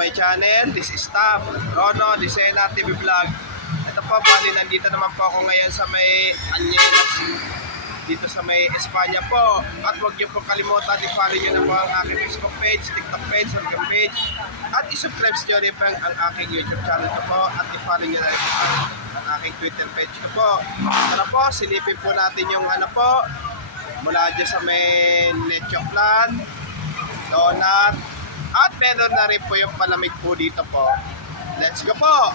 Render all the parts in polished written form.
my channel. This is Tam, Rono, Disena TV Vlog. Ito po, bali nandito naman po ako ngayon sa may Anyelas, dito sa may Espanya po. At huwag niyo po kalimutan, i-follow niyo na po ang aking Facebook page, TikTok page, Instagram page. At i-subscribe niyo rin po ang aking YouTube channel ko po. At i-follow niyo na rin po ang aking Twitter page ko po. Tara po, silipin po natin yung ano po, mula dyan sa may lechon plan, donut, at meron na rin po yung palamig po dito po. Let's go po!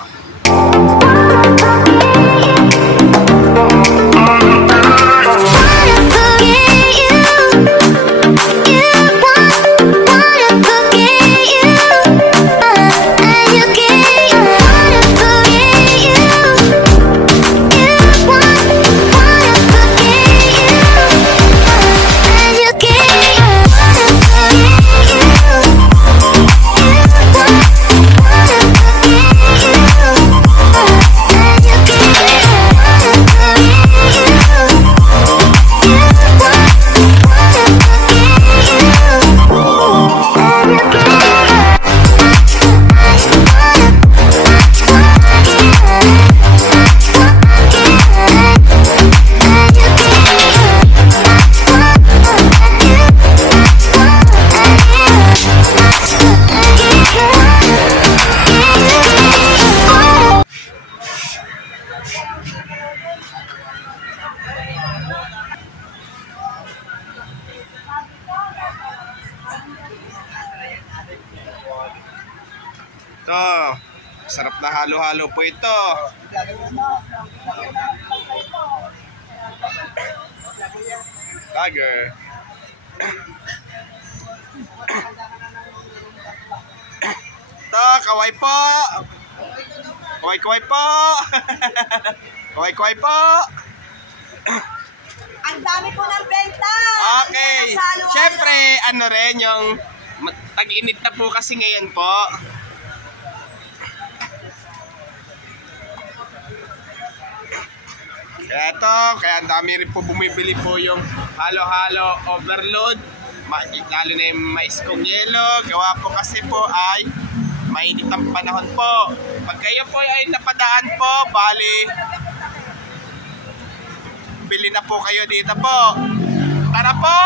Ito, sarap na halo-halo po ito. Tiger. Ito, kaway po. Kaway po. Kaway po. Ang dami po ng benta. Okay. Siyempre, ano rin yung tag-init na po kasi ngayon po. Kaya ang dami rin po bumibili po yung halo-halo overload, lalo na yung mais kong yelo. Gawa po kasi po ay mainit ang panahon po. Pag kayo po ay napadaan po, bali bili na po kayo dito po. Tara po,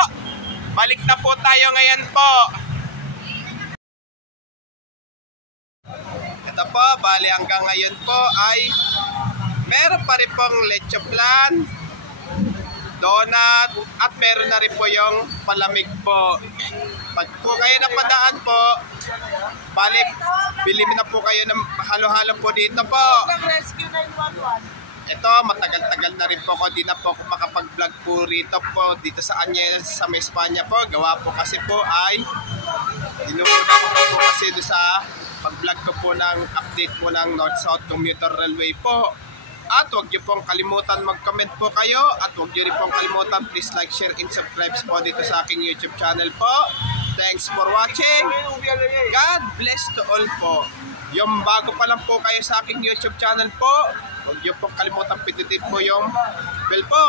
balik na po tayo ngayon po. Ito po, bali hanggang ngayon po ay meron pa rin pong lechon plan, donut, at meron na rin po yung palamig po. Pag po kayo napadaan po, balik, bili na po kayo ng halo-halo po dito po. Ito, matagal-tagal na rin po ako, di na po ako makapag-vlog po rito po, dito sa Anyelas, sa may Espanya po. Gawa po kasi po ay, dinumuna ko po kasi doon sa pag-vlog ko po ng update po ng North-South Commuter Railway po. At huwag niyo pong kalimutan mag-comment po kayo. At huwag niyo rin pong kalimutan, please like, share, and subscribe po dito sa aking YouTube channel po. Thanks for watching. God bless to all po. Yung bago pa lang po kayo sa aking YouTube channel po, huwag niyo pong kalimutan pindutin po yung bell po.